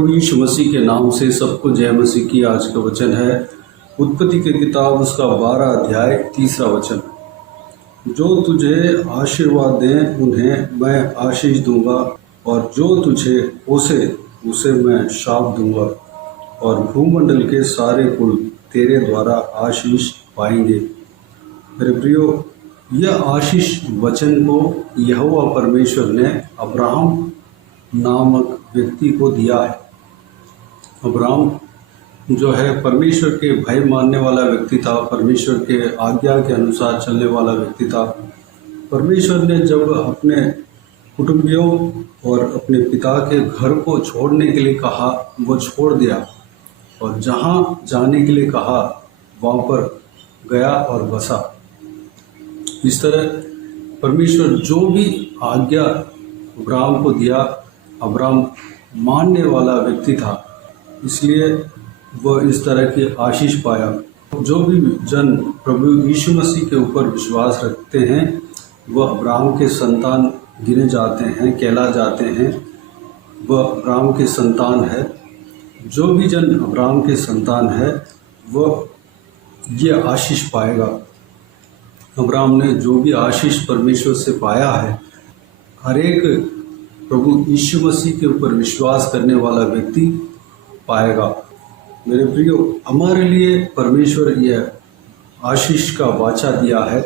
प्रभु यीशु मसीह के नाम से सबको जय मसीह की। आज का वचन है उत्पत्ति की किताब उसका 12 अध्याय 3 वचन। जो तुझे आशीर्वाद दें उन्हें मैं आशीष दूंगा, और जो तुझे कोसे उसे मैं शाप दूंगा, और भूमंडल के सारे कुल तेरे द्वारा आशीष पाएंगे। मेरे प्रियो, यह आशीष वचन को यहोवा परमेश्वर ने अब्राहम नामक व्यक्ति को दिया है। अब्राहम जो है परमेश्वर के भय मानने वाला व्यक्ति था, परमेश्वर के आज्ञा के अनुसार चलने वाला व्यक्ति था। परमेश्वर ने जब अपने कुटुंबियों और अपने पिता के घर को छोड़ने के लिए कहा, वो छोड़ दिया, और जहाँ जाने के लिए कहा वहाँ पर गया और बसा। इस तरह परमेश्वर जो भी आज्ञा अब्राहम को दिया, अब्राहम मानने वाला व्यक्ति था, इसलिए वह इस तरह की आशीष पाया। जो भी जन प्रभु यीशु मसीह के ऊपर विश्वास रखते हैं वह अब्राहम के संतान गिने जाते हैं, कहला जाते हैं, वह अब्राहम के संतान है। जो भी जन अब्राहम के संतान है वह ये आशीष पाएगा। अब्राहम ने जो भी आशीष परमेश्वर से पाया है, हर एक प्रभु यीशु मसीह के ऊपर विश्वास करने वाला व्यक्ति पाएगा। मेरे प्रियो, हमारे लिए परमेश्वर यह आशीष का वाचा दिया है,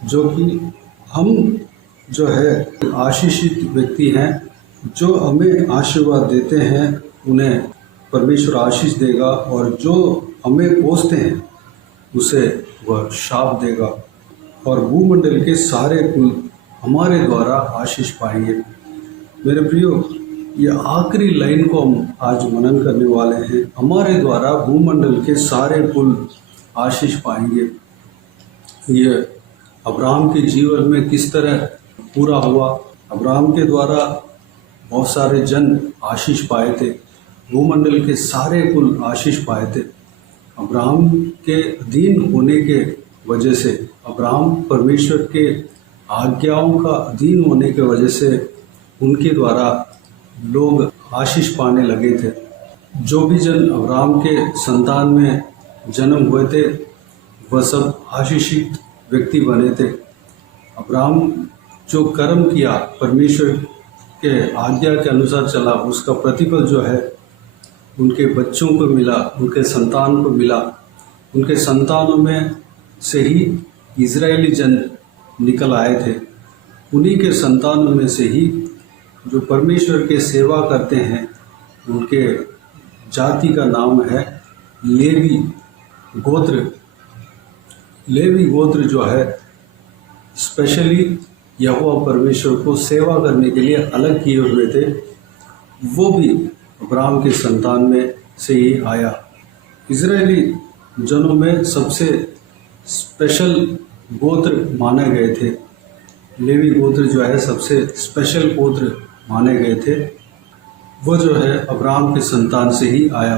जो कि हम जो है आशीषित व्यक्ति हैं। जो हमें आशीर्वाद देते हैं उन्हें परमेश्वर आशीष देगा, और जो हमें कोसते हैं उसे वह शाप देगा, और भूमंडल के सारे कुल हमारे द्वारा आशीष पाएंगे। मेरे प्रियो, ये आखिरी लाइन को हम आज मनन करने वाले हैं। हमारे द्वारा भूमंडल के सारे कुल आशीष पाएंगे। ये अब्राहम के जीवन में किस तरह पूरा हुआ। अब्राहम के द्वारा बहुत सारे जन आशीष पाए थे, भूमंडल के सारे कुल आशीष पाए थे। अब्राहम के अधीन होने के वजह से, अब्राहम परमेश्वर के आज्ञाओं का अधीन होने के वजह से उनके द्वारा लोग आशीष पाने लगे थे। जो भी जन अब्राहम के संतान में जन्म हुए थे वह सब आशीषित व्यक्ति बने थे। अब्राहम जो कर्म किया, परमेश्वर के आज्ञा के अनुसार चला, उसका प्रतिफल जो है उनके बच्चों को मिला, उनके संतान को मिला। उनके संतानों में से ही इजरायली जन निकल आए थे। उन्हीं के संतानों में से ही जो परमेश्वर के सेवा करते हैं, उनके जाति का नाम है लेवी गोत्र। लेवी गोत्र जो है स्पेशली यहोवा परमेश्वर को सेवा करने के लिए अलग किए हुए थे, वो भी अब्राहम के संतान में से ही आया। इजरायली जनों में सबसे स्पेशल गोत्र माने गए थे। लेवी गोत्र जो है सबसे स्पेशल गोत्र माने गए थे। वो जो है अब्राहम के संतान से ही आया।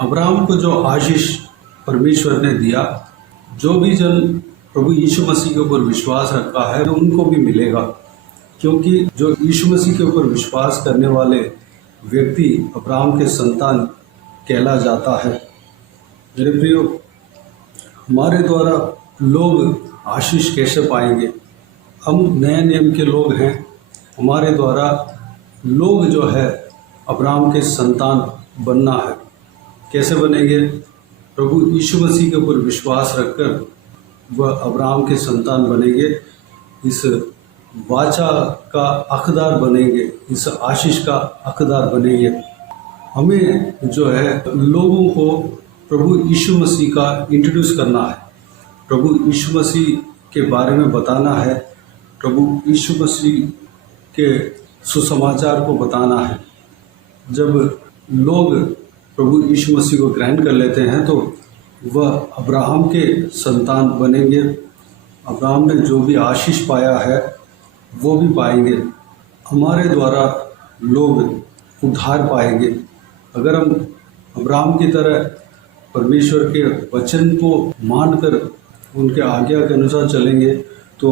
अब्राहम को जो आशीष परमेश्वर ने दिया, जो भी जन प्रभु यीशु मसीह के ऊपर विश्वास रखा है उनको भी मिलेगा, क्योंकि जो यीशु मसीह के ऊपर विश्वास करने वाले व्यक्ति अब्राहम के संतान कहला जाता है। मेरे प्रियो, हमारे द्वारा लोग आशीष कैसे पाएंगे? हम नए नियम के लोग हैं। हमारे द्वारा लोग जो है अब्राहम के संतान बनना है। कैसे बनेंगे? प्रभु यीशु मसीह के ऊपर विश्वास रखकर वह अब्राहम के संतान बनेंगे, इस वाचा का हकदार बनेंगे, इस आशीष का हकदार बनेंगे। हमें जो है लोगों को प्रभु यीशु मसीह का इंट्रोड्यूस करना है, प्रभु यीशु मसीह के बारे में बताना है, प्रभु यीशु मसीह के सुसमाचार को बताना है। जब लोग प्रभु यीशु मसीह को ग्रहण कर लेते हैं तो वह अब्राहम के संतान बनेंगे। अब्राहम ने जो भी आशीष पाया है वो भी पाएंगे। हमारे द्वारा लोग उद्धार पाएंगे। अगर हम अब्राहम की तरह परमेश्वर के वचन को मानकर उनके आज्ञा के अनुसार चलेंगे तो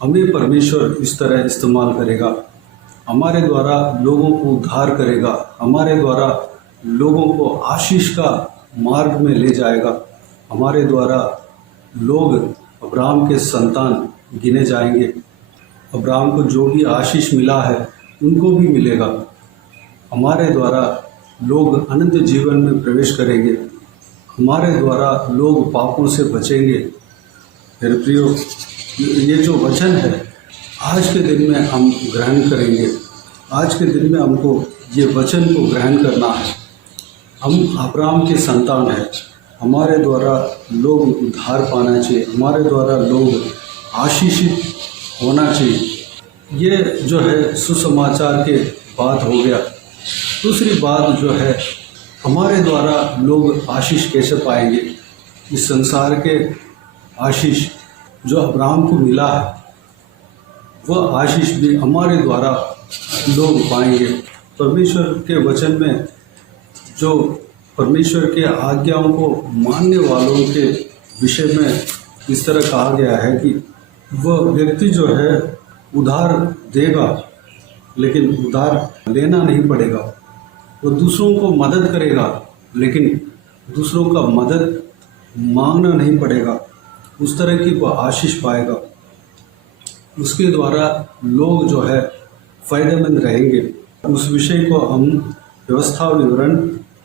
हमें परमेश्वर इस तरह इस्तेमाल करेगा। हमारे द्वारा लोगों को उद्धार करेगा, हमारे द्वारा लोगों को आशीष का मार्ग में ले जाएगा, हमारे द्वारा लोग अब्राहम के संतान गिने जाएंगे। अब्राहम को जो भी आशीष मिला है उनको भी मिलेगा। हमारे द्वारा लोग अनंत जीवन में प्रवेश करेंगे, हमारे द्वारा लोग पापों से बचेंगे। मेरे प्रियो, ये जो वचन है आज के दिन में हम ग्रहण करेंगे। आज के दिन में हमको ये वचन को ग्रहण करना है। हम अब्राहम के संतान हैं, हमारे द्वारा लोग उद्धार पाना चाहिए, हमारे द्वारा लोग आशीषित होना चाहिए। ये जो है सुसमाचार के बात हो गया। दूसरी बात जो है, हमारे द्वारा लोग आशीष कैसे पाएंगे? इस संसार के आशीष जो अब्राहम को मिला है वह आशीष भी हमारे द्वारा लोग पाएंगे। परमेश्वर के वचन में जो परमेश्वर के आज्ञाओं को मानने वालों के विषय में इस तरह कहा गया है कि वह व्यक्ति जो है उधार देगा लेकिन उधार लेना नहीं पड़ेगा। वो दूसरों को मदद करेगा लेकिन दूसरों का मदद मांगना नहीं पड़ेगा। उस तरह की वह आशीष पाएगा। उसके द्वारा लोग जो है फायदेमंद रहेंगे। उस विषय को हम व्यवस्था विवरण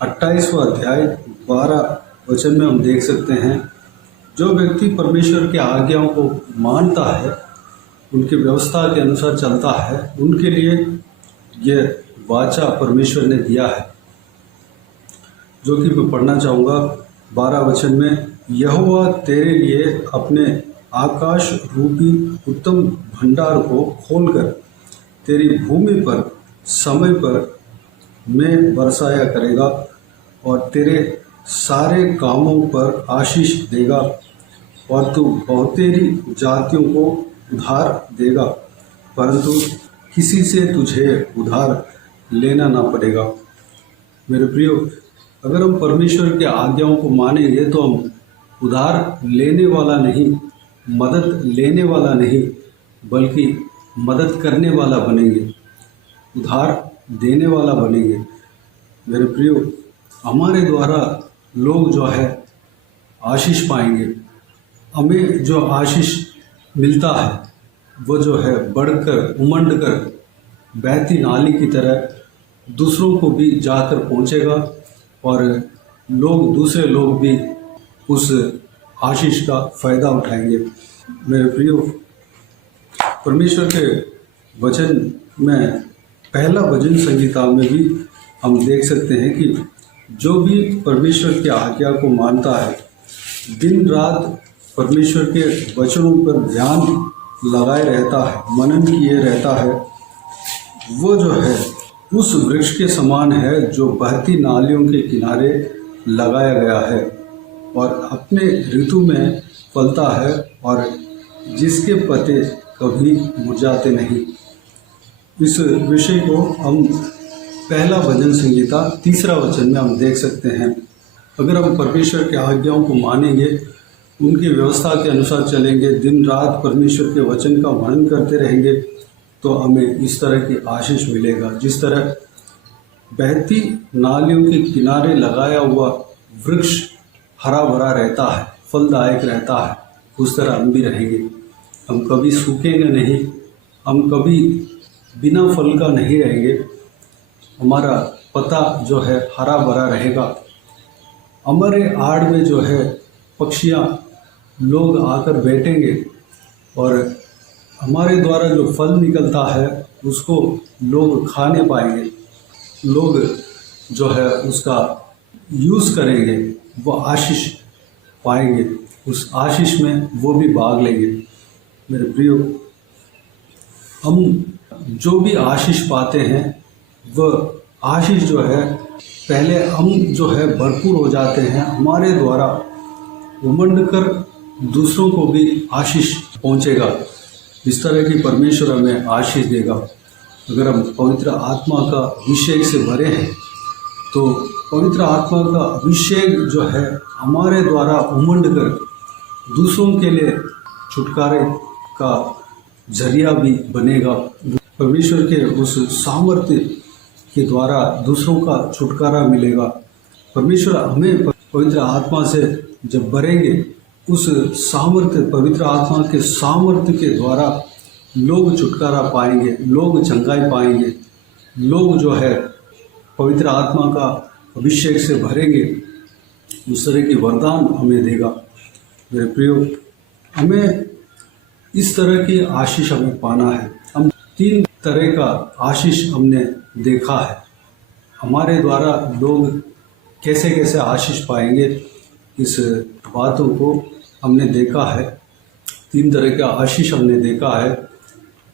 28वां अध्याय 12 वचन में हम देख सकते हैं। जो व्यक्ति परमेश्वर के आज्ञाओं को मानता है, उनकी व्यवस्था के अनुसार चलता है, उनके लिए ये वाचा परमेश्वर ने दिया है, जो कि मैं पढ़ना चाहूँगा 12 वचन में। यहोवा तेरे लिए अपने आकाश रूपी उत्तम भंडार को खोलकर तेरी भूमि पर समय पर में बरसाया करेगा और तेरे सारे कामों पर आशीष देगा और तू बहुतेरी जातियों को उधार देगा, परंतु किसी से तुझे उधार लेना ना पड़ेगा। मेरे प्रियो, अगर हम परमेश्वर के आज्ञाओं को मानेंगे तो हम उधार लेने वाला नहीं, मदद लेने वाला नहीं, बल्कि मदद करने वाला बनेंगे, उधार देने वाला बनेंगे। मेरे प्रियो, हमारे द्वारा लोग जो है आशीष पाएंगे। हमें जो आशीष मिलता है वो जो है बढ़कर उमंड कर बहती नाली की तरह दूसरों को भी जाकर पहुंचेगा और दूसरे लोग भी उस आशीष का फ़ायदा उठाएंगे। मेरे प्रियो, परमेश्वर के वचन में पहला भजन संहिता में भी हम देख सकते हैं कि जो भी परमेश्वर की आज्ञा को मानता है, दिन रात परमेश्वर के वचनों पर ध्यान लगाए रहता है, मनन किए रहता है, वो जो है उस वृक्ष के समान है जो बहती नालियों के किनारे लगाया गया है और अपने ऋतु में फलता है और जिसके पत्ते कभी मुरझाते नहीं। इस विषय को हम पहला भजन संहिता 3 वचन में हम देख सकते हैं। अगर हम परमेश्वर के आज्ञाओं को मानेंगे, उनकी व्यवस्था के अनुसार चलेंगे, दिन रात परमेश्वर के वचन का मनन करते रहेंगे, तो हमें इस तरह की आशीष मिलेगा। जिस तरह बहती नालियों के किनारे लगाया हुआ वृक्ष हरा भरा रहता है, फलदायक रहता है, उस तरह हम भी रहेंगे। हम कभी सूखेंगे नहीं, हम कभी बिना फल का नहीं रहेंगे। हमारा पत्ता जो है हरा भरा रहेगा। हमारे आड़ में जो है पक्षियाँ लोग आकर बैठेंगे और हमारे द्वारा जो फल निकलता है उसको लोग खाने पाएंगे, लोग जो है उसका यूज़ करेंगे, वो आशीष पाएंगे, उस आशीष में वो भी भाग लेंगे। मेरे प्रियो, हम जो भी आशीष पाते हैं वह आशीष जो है पहले हम जो है भरपूर हो जाते हैं, हमारे द्वारा उमंड कर दूसरों को भी आशीष पहुंचेगा। इस तरह की परमेश्वर हमें आशीष देगा। अगर हम पवित्र आत्मा का अभिषेक से भरे हैं तो पवित्र आत्मा का अभिषेक जो है हमारे द्वारा उमंड कर दूसरों के लिए छुटकारे का जरिया भी बनेगा। परमेश्वर के उस सामर्थ्य के द्वारा दूसरों का छुटकारा मिलेगा। परमेश्वर हमें पवित्र आत्मा से जब भरेंगे, उस सामर्थ्य, पवित्र आत्मा के सामर्थ्य के द्वारा लोग छुटकारा पाएंगे, लोग चंगाई पाएंगे, लोग जो है पवित्र आत्मा का अभिषेक से भरेंगे। उस तरह की वरदान हमें देगा। मेरे प्रियो, हमें इस तरह की आशीष हमें पाना है। हम 3 तरह का आशीष हमने देखा है। हमारे द्वारा लोग कैसे कैसे आशीष पाएंगे, इस बातों को हमने देखा है। 3 तरह का आशीष हमने देखा है।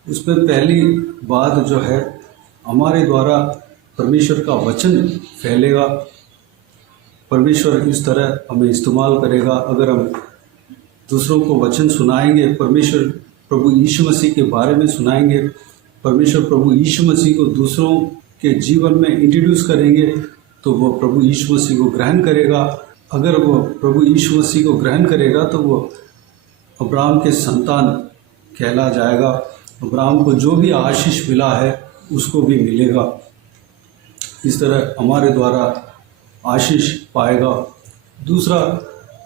उसमें पहली बात जो है, हमारे द्वारा परमेश्वर का वचन फैलेगा। परमेश्वर इस तरह हमें इस्तेमाल करेगा। अगर हम दूसरों को वचन सुनाएंगे, परमेश्वर प्रभु यीशु मसीह के बारे में सुनाएंगे, परमेश्वर प्रभु यीशु मसीह को दूसरों के जीवन में इंट्रोड्यूस करेंगे, तो वो प्रभु यीशु मसीह को ग्रहण करेगा। अगर वो प्रभु यीशु मसीह को ग्रहण करेगा तो वो अब्राहम के संतान कहला जाएगा। अब्राहम को जो भी आशीष मिला है उसको भी मिलेगा। इस तरह हमारे द्वारा आशीष पाएगा। दूसरा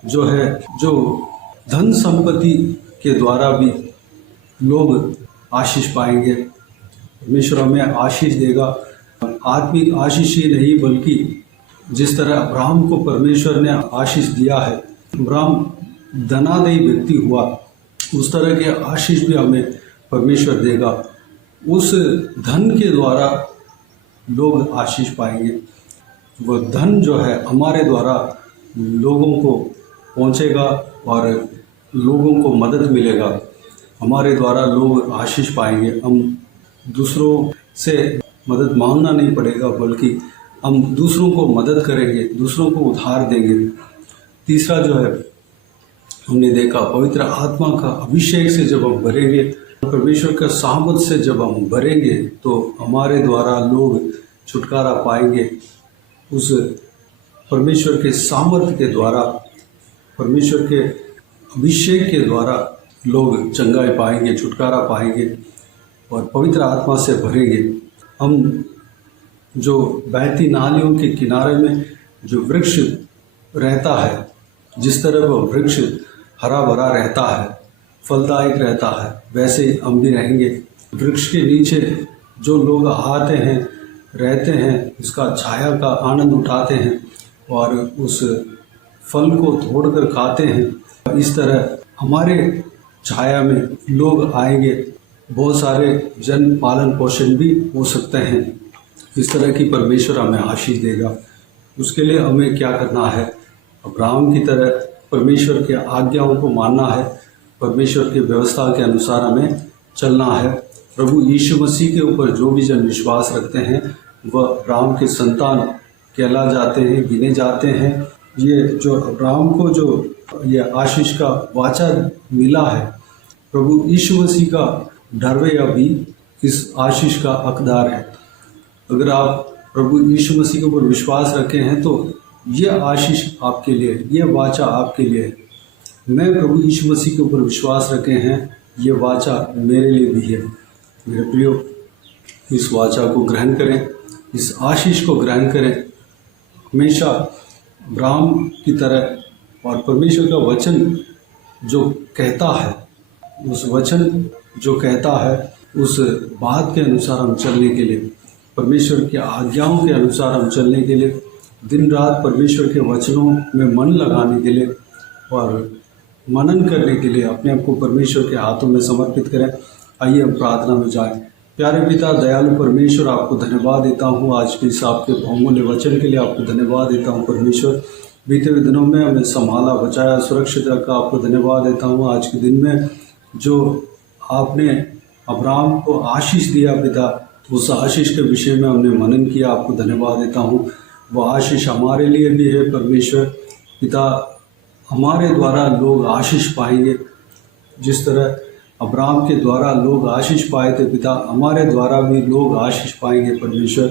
जो है, जो धन संपत्ति के द्वारा भी लोग आशीष पाएंगे। परमेश्वर हमें आशीष देगा। आत्मिक आशीष ही नहीं, बल्कि जिस तरह अब्राहम को परमेश्वर ने आशीष दिया है, अब्राहम धनादेही व्यक्ति हुआ, उस तरह के आशीष भी हमें परमेश्वर देगा। उस धन के द्वारा लोग आशीष पाएंगे। वो धन जो है हमारे द्वारा लोगों को पहुंचेगा और लोगों को मदद मिलेगा। हमारे द्वारा लोग आशीष पाएंगे। हम दूसरों से मदद मांगना नहीं पड़ेगा, बल्कि हम दूसरों को मदद करेंगे, दूसरों को उधार देंगे। तीसरा जो है, हमने देखा पवित्र आत्मा का अभिषेक से जब हम भरेंगे, परमेश्वर का सामर्थ से जब हम भरेंगे, तो हमारे द्वारा लोग छुटकारा पाएंगे। उस परमेश्वर के सामर्थ्य के द्वारा, परमेश्वर के अभिषेक के द्वारा लोग चंगाई पाएंगे, छुटकारा पाएंगे और पवित्र आत्मा से भरेंगे। हम जो बहती नालियों के किनारे में जो वृक्ष रहता है, जिस तरह वह वृक्ष हरा भरा रहता है, फलदायक रहता है, वैसे हम भी रहेंगे। वृक्ष के नीचे जो लोग आते हैं, रहते हैं, उसका छाया का आनंद उठाते हैं और उस फल को तोड़कर खाते हैं। इस तरह हमारे छाया में लोग आएंगे। बहुत सारे जन पालन पोषण भी हो सकते हैं। इस तरह की परमेश्वर हमें आशीष देगा। उसके लिए हमें क्या करना है? अब्राहम की तरह परमेश्वर के आज्ञाओं को मानना है, परमेश्वर की व्यवस्था के अनुसार हमें चलना है। प्रभु यीशु मसीह के ऊपर जो भी जन विश्वास रखते हैं वह अब्राहम के संतान कहला जाते हैं, गिने जाते हैं। ये जो अब्राहम को जो ये आशीष का वाचा मिला है, प्रभु यीशु मसीह का ढरवैया भी इस आशीष का हकदार है। अगर आप प्रभु यीशु मसीह के ऊपर विश्वास रखे हैं तो ये आशीष आपके लिए, ये वाचा आपके लिए है। मैं प्रभु यीशु मसीह के ऊपर विश्वास रखे हैं, ये वाचा मेरे लिए भी है। मेरे प्रियो, इस वाचा को ग्रहण करें, इस आशीष को ग्रहण करें। हमेशा अब्राहम की तरह, और परमेश्वर का वचन जो कहता है, उस वचन जो कहता है उस बात के अनुसार हम चलने के लिए, परमेश्वर की आज्ञाओं के अनुसार हम चलने के लिए, दिन रात परमेश्वर के वचनों में मन लगाने के लिए और मनन करने के लिए अपने आप को परमेश्वर के हाथों में समर्पित करें। आइए हम प्रार्थना में जाएं। प्यारे पिता, दयालु परमेश्वर, आपको धन्यवाद देता हूँ आज के इस आपके बहुमूल्य वचन के लिए। आपको धन्यवाद देता हूँ परमेश्वर, बीते हुए दिनों में हमें संभाला, बचाया, सुरक्षित रखा। आपको धन्यवाद देता हूँ आज के दिन में जो आपने अब्राहम को आशीष दिया पिता, उस आशीष के विषय में हमने मनन किया। आपको धन्यवाद देता हूँ। वह आशीष हमारे लिए भी है परमेश्वर पिता। हमारे द्वारा लोग आशीष पाएंगे, जिस तरह अब्राहम के द्वारा लोग आशीष पाए थे पिता, हमारे द्वारा भी लोग आशीष पाएंगे परमेश्वर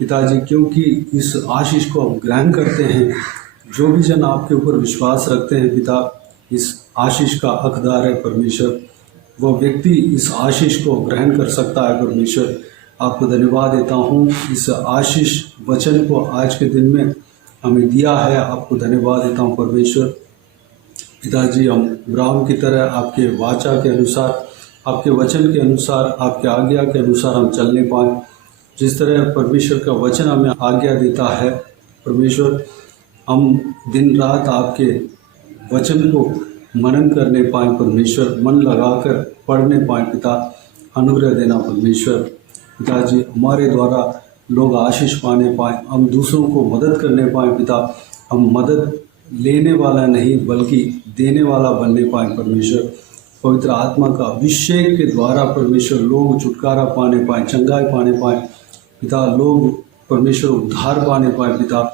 पिताजी, क्योंकि इस आशीष को हम ग्रहण करते हैं। जो भी जन आपके ऊपर विश्वास रखते हैं पिता, इस आशीष का हकदार है परमेश्वर। वह व्यक्ति इस आशीष को ग्रहण कर सकता है। परमेश्वर आपको धन्यवाद देता हूँ, इस आशीष वचन को आज के दिन में हमें दिया है, आपको धन्यवाद देता हूँ परमेश्वर। पिताजी, हम अब्राहम की तरह आपके वाचा के अनुसार, आपके वचन के अनुसार, आपके आज्ञा के अनुसार हम चलने पाएँ। जिस तरह परमेश्वर का वचन हमें आज्ञा देता है परमेश्वर, हम दिन रात आपके वचन को मनन करने पाएँ परमेश्वर, मन लगाकर पढ़ने पाएँ। पिता अनुग्रह देना परमेश्वर। पिताजी, हमारे द्वारा लोग आशीष पाने पाएँ, हम दूसरों को मदद करने पाएँ। पिता, हम मदद लेने वाला नहीं बल्कि देने वाला बनने पाएँ परमेश्वर। पवित्र आत्मा का अभिषेक के द्वारा परमेश्वर लोग छुटकारा पाने पाएँ, चंगाई पाने पाएँ। पिता, लोग परमेश्वर उद्धार पाने पाएँ। पिता,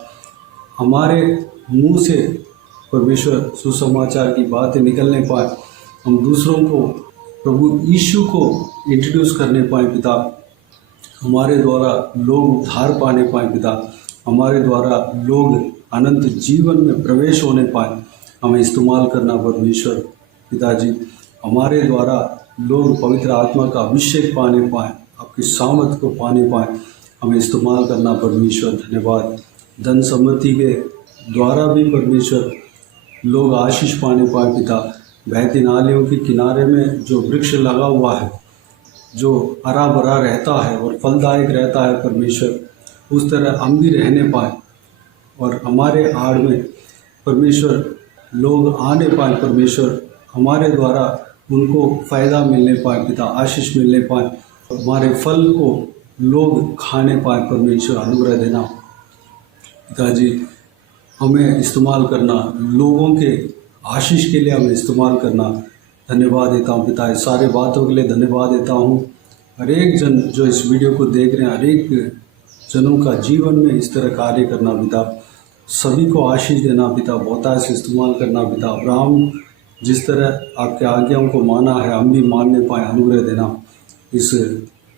हमारे मुंह से परमेश्वर सुसमाचार की बातें निकलने पाए, हम दूसरों को प्रभु यीशु को इंट्रोड्यूस करने पाए। पिता, हमारे द्वारा लोग उद्धार पाने पाए। पिता, हमारे द्वारा लोग अनंत जीवन में प्रवेश होने पाए, हमें इस्तेमाल करना परमेश्वर। पिताजी, हमारे द्वारा लोग पवित्र आत्मा का अभिषेक पाने पाए, आपकी सामर्थ को पाने पाए, हमें इस्तेमाल करना परमेश्वर। धन्यवाद। धन सम्मति के द्वारा भी परमेश्वर लोग आशीष पाने पाए। पिता, बहती नालियों के किनारे में जो वृक्ष लगा हुआ है, जो हरा भरा रहता है और फलदायक रहता है परमेश्वर, उस तरह हम भी रहने पाए और हमारे आड़ में परमेश्वर लोग आने पाए परमेश्वर, हमारे द्वारा उनको फ़ायदा मिलने पाए। पिता, आशीष मिलने पाए, हमारे फल को लोग खाने पाए परमेश्वर। अनुग्रह देना पिताजी, हमें इस्तेमाल करना, लोगों के आशीष के लिए हमें इस्तेमाल करना। धन्यवाद देता हूँ पिता, इस सारे बातों के लिए धन्यवाद देता हूँ। हर एक जन जो इस वीडियो को देख रहे हैं, हर एक जनों का जीवन में इस तरह कार्य करना पिता, सभी को आशीष देना पिता, बहुतायत से इस्तेमाल करना पिता। अब्राहम जिस तरह आपके आज्ञाओं को माना है, हम भी मानने पाए। अनुग्रह देना। इस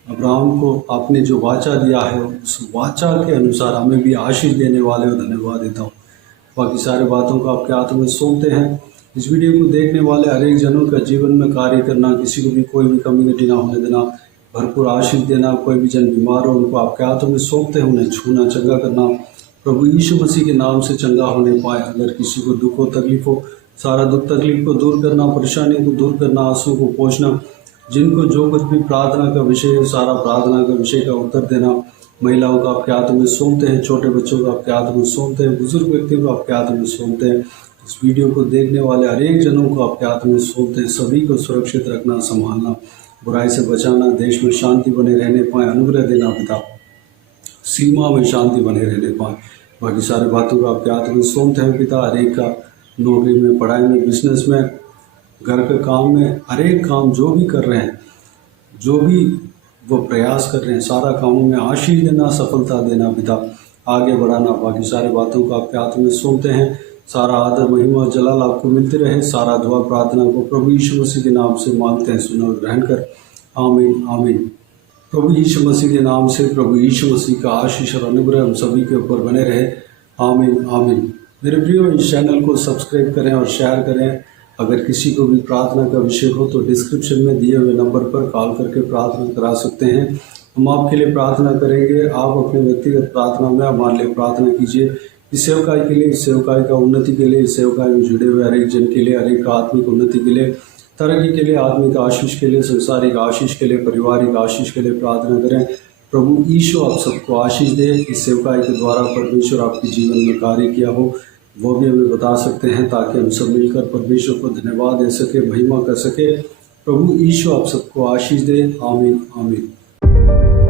अब्राहम को आपने जो वाचा दिया है, उस वाचा के अनुसार हमें भी आशीष देने वाले हो। धन्यवाद देता हूँ। बाकी सारे बातों को आपके हाथों में सौंपते हैं। इस वीडियो को देखने वाले हर एक जनों का जीवन में कार्य करना, किसी को भी कोई भी कमी घटी ना होने देना, भरपूर आशीष देना। कोई भी जन बीमार हो, उनको आपके हाथों में सौंपते हैं, उन्हें छूना, चंगा करना। प्रभु यीशु मसीह के नाम से चंगा होने पाए। अगर किसी को दुख हो, तकलीफ हो, सारा दुख तकलीफ को दूर करना, परेशानी को दूर करना, आंसू को पोंछना। जिनको जो कुछ भी प्रार्थना का विषय है, सारा प्रार्थना का विषय का उत्तर देना। महिलाओं को आपके हाथों में सौंपते हैं, छोटे बच्चों को आपके हाथों में सौंपते हैं, बुजुर्ग व्यक्तियों को आपके हाथों में सौंपते हैं। इस वीडियो को देखने वाले हर एक जनों को आपके हाथों में सौंपते हैं। सभी को सुरक्षित रखना, संभालना, बुराई से बचाना, देश में शांति बने रहने पाए। अनुग्रह देना पिता, सीमा में शांति बने रहने पाए। बाकी सारे बातों को आपके हाथों में सौंपते हैं पिता। हर एक का नौकरी में, पढ़ाई में, बिजनेस में, घर के काम में, हर एक काम जो भी कर रहे हैं, जो भी वो प्रयास कर रहे हैं, सारा कामों में आशीष देना, सफलता देना पिता, आगे बढ़ाना। बाकी सारे बातों को आपके हाथों में सौंपते हैं। सारा आदर, महिमा, जलाल आपको मिलते रहे। सारा दुआ प्रार्थना को प्रभु यीशु मसीह के नाम से मांगते हैं, सुनो और ग्रहण कर। आमीन आमीन। प्रभु यीशु मसीह के नाम से प्रभु यीशु मसीह का आशीष और अनुग्रह हम सभी के ऊपर बने रहे। आमीन आमीन। मेरे प्रियो, इस चैनल को सब्सक्राइब करें और शेयर करें। अगर किसी को भी प्रार्थना का विषय हो तो डिस्क्रिप्शन में दिए हुए नंबर पर कॉल करके प्रार्थना करा सकते हैं। हम आपके लिए प्रार्थना करेंगे। आप अपने व्यक्तिगत प्रार्थना में हमारे लिए प्रार्थना कीजिए। इस सेवकाई के लिए, इस सेवकाई का उन्नति के लिए, इस सेवकाई में जुड़े हुए हर एक जन के लिए, हर एक आत्मिक उन्नति के लिए, तरक्की के लिए, आत्मिक आशीष के लिए, संसारिक आशीष के लिए, पारिवारिक आशीष के लिए प्रार्थना करें। प्रभु यीशु आप सबको आशीष दे। इस सेवकाई के द्वारा परमेश्वर आपके जीवन में कार्य किया हो वो भी हमें बता सकते हैं, ताकि हम सब मिलकर परमेश्वर को धन्यवाद दे सके, महिमा कर सके। प्रभु यीशु आप सबको आशीष दे। आमीन आमीन।